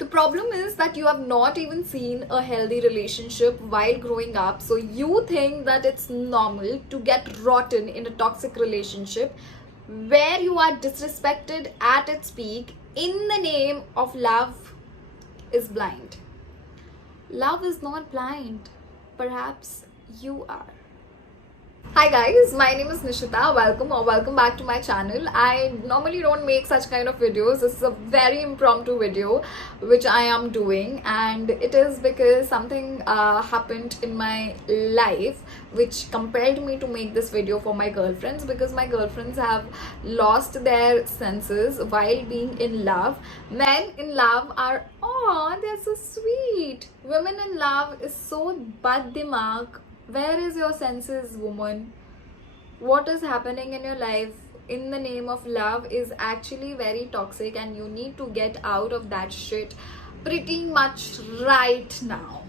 The problem is that you have not even seen a healthy relationship while growing up, so you think that it's normal to get rotten in a toxic relationship where you are disrespected at its peak in the name of love is blind. Love is not blind. Perhaps you are. Hi guys, my name is Nishita. Welcome back to my channel. I normally don't make such kind of videos. This is a very impromptu video which I am doing, and it is because something happened in my life which compelled me to make this video for my girlfriends, because my girlfriends have lost their senses while being in love. Men in love are, oh, they're so sweet. Women in love is so bad dimag. Where is your senses, woman? What is happening in your life in the name of love is actually very toxic, and you need to get out of that shit pretty much right now.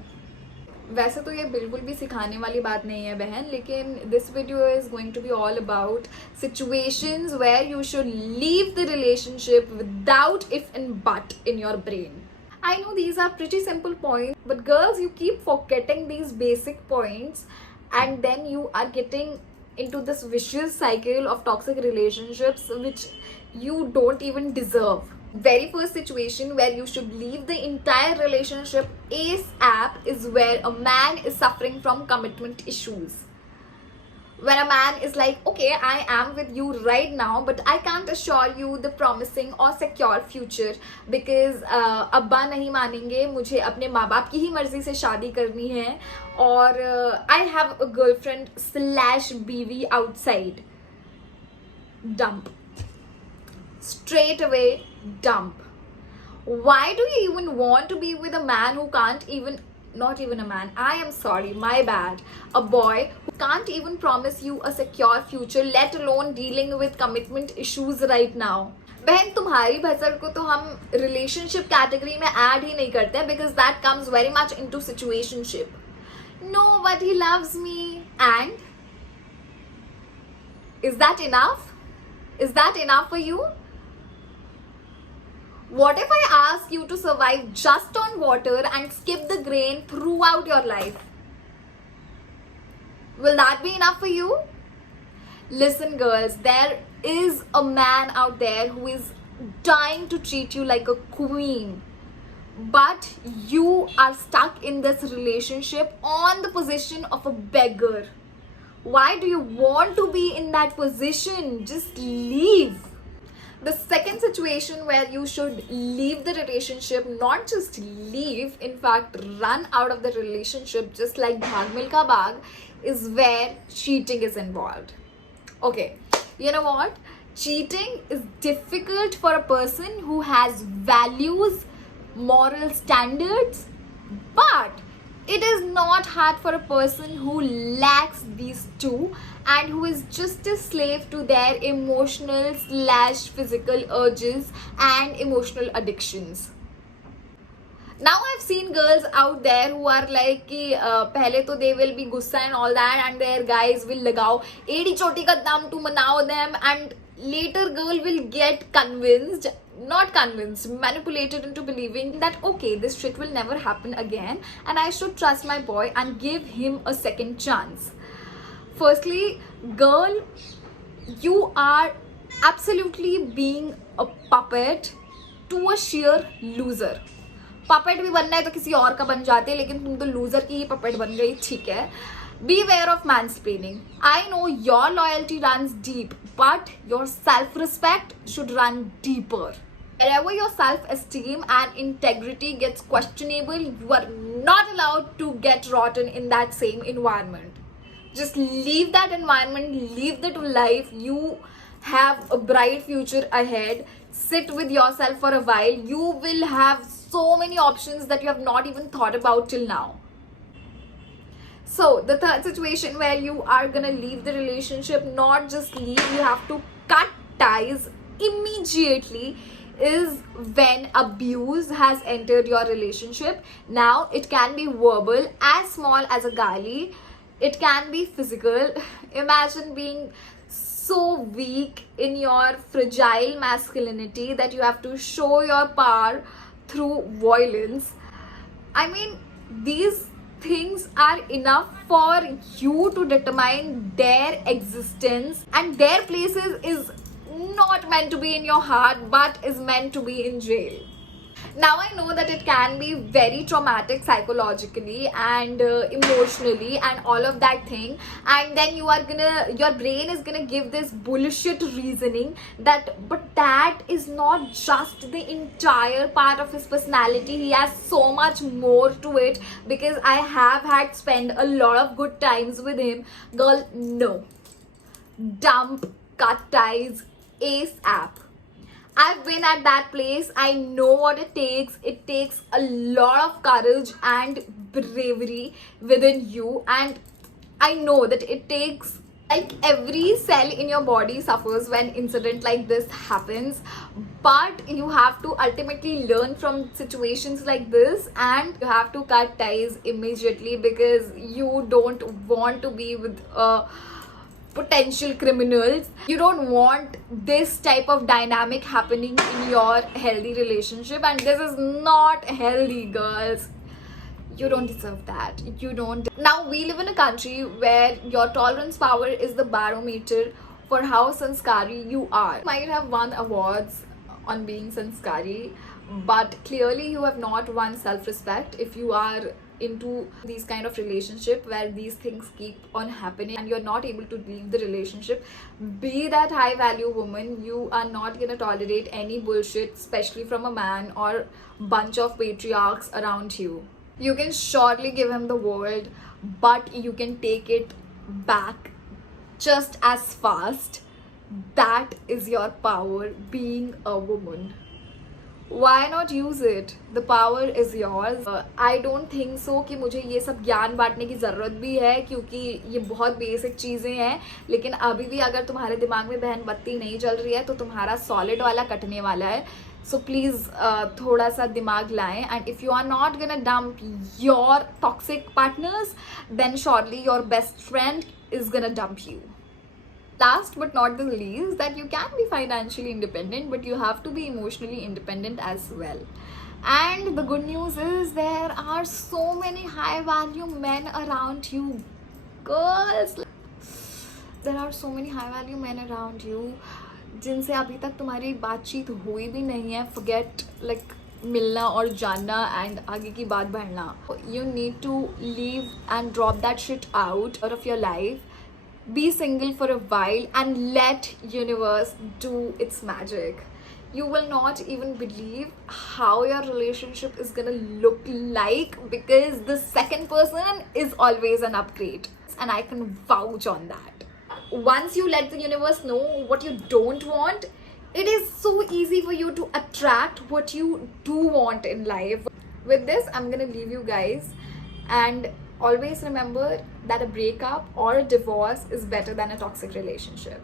वैसे तो ये बिल्कुल भी सिखाने वाली बात नहीं है बहन, लेकिन this video is going to be all about situations where you should leave the relationship without if and but in your brain. I know these are pretty simple points, but girls, you keep forgetting these basic points, and then you are getting into this vicious cycle of toxic relationships which you don't even deserve. Very first situation where you should leave the entire relationship ASAP is where a man is suffering from commitment issues. When a man is like, okay, I am with you right now, but I can't assure you the promising or secure future because अब्बा नहीं मानेंगे, मुझे अपने माँ बाप की ही मर्जी से शादी करनी है, और I have a girlfriend slash बीवी outside. Dump. Straight away, dump. Why do you even want to be with a man who can't even, not even a man, I am sorry, my bad, a boy who can't even promise you a secure future, let alone dealing with commitment issues right now? बहन, तुम्हारी भसड़ को तो हम relationship category में add ही नहीं करते हैं, because that comes very much into situationship. No, but he loves me, and is that enough? Is that enough for you? What if I ask you to survive just on water and skip the grain throughout your life? Will that be enough for you? Listen, girls, there is a man out there who is dying to treat you like a queen, but you are stuck in this relationship on the position of a beggar. Why do you want to be in that position? Just leave. The second situation where you should leave the relationship, not just leave, in fact run out of the relationship just like Bhag Milka Bag, is where cheating is involved. Okay, you know what? Cheating is difficult for a person who has values, moral standards, but it is not hard for a person who lacks these two and who is just a slave to their emotional slash physical urges and emotional addictions. Now I've seen girls out there who are like कि पहले तो they will be gussa and all that, and their guys will लगाओ एड़ी चोटी का दाम to मनाओ them, and later girl will get convinced, not convinced, manipulated into believing that okay, this shit will never happen again and I should trust my boy and give him a second chance. Firstly, girl, you are absolutely being a puppet to a sheer loser. Puppet भी बनना है तो किसी और का बन जाते, लेकिन तुम तो loser की ही puppet बन गई, ठीक है? Beware of mansplaining. I know your loyalty runs deep, but your self-respect should run deeper. Wherever your self-esteem and integrity gets questionable, you are not allowed to get rotten in that same environment. Just leave that environment, leave that life. You have a bright future ahead. Sit with yourself for a while. You will have so many options that you have not even thought about till now. So the third situation where you are gonna leave the relationship, not just leave, you have to cut ties immediately, is when abuse has entered your relationship. Now it can be verbal, as small as a gali. It can be physical. Imagine being so weak in your fragile masculinity that you have to show your power through violence. I mean, these things are enough for you to determine their existence, and their places is not meant to be in your heart but is meant to be in jail. Now I know that it can be very traumatic psychologically and emotionally and all of that thing, and then your brain is gonna give this bullshit reasoning that, but that is not just the entire part of his personality, he has so much more to it, because I have had spent a lot of good times with him. Girl, no. Dump, cut ties ASAP. I've been at that place. I know what it takes. It takes a lot of courage and bravery within you, and I know that it takes, like, every cell in your body suffers when incident like this happens, but you have to ultimately learn from situations like this, and you have to cut ties immediately, because you don't want to be with potential criminals. You don't want this type of dynamic happening in your healthy relationship, and this is not healthy, girls. You don't deserve that. You don't. Now, we live in a country where your tolerance power is the barometer for how sanskari you are. You might have won awards on being sanskari, but clearly you have not won self-respect if you are into these kind of relationship where these things keep on happening and you're not able to leave the relationship. Be that high value woman, you are not gonna tolerate any bullshit, especially from a man or bunch of patriarchs around you. You can surely give him the world, but you can take it back just as fast. That is your power, being a woman. Why not use it? The power is yours. I don't think so कि मुझे ये सब ज्ञान बांटने की ज़रूरत भी है, क्योंकि ये बहुत बेसिक चीज़ें हैं, लेकिन अभी भी अगर तुम्हारे दिमाग में बहन बत्ती नहीं जल रही है तो तुम्हारा सॉलिड वाला कटने वाला है. So please थोड़ा सा दिमाग लाएं, and if you are not gonna dump your toxic partners, then surely your best friend is gonna dump you. Last but not the least, that you can be financially independent, but you have to be emotionally independent as well. And the good news is there are so many high value men around you, girls. There are so many high value men around you जिनसे अभी तक तुम्हारी बातचीत हुई भी नहीं है. Forget like मिलना और जानना and आगे की बात बढ़ना. You need to leave and drop that shit out of your life. Be single for a while and let universe do its magic. You will not even believe how your relationship is gonna look like, because the second person is always an upgrade, and I can vouch on that. Once you let the universe know what you don't want, it is so easy for you to attract what you do want in life. With this, I'm gonna leave you guys, and always remember that a breakup or a divorce is better than a toxic relationship.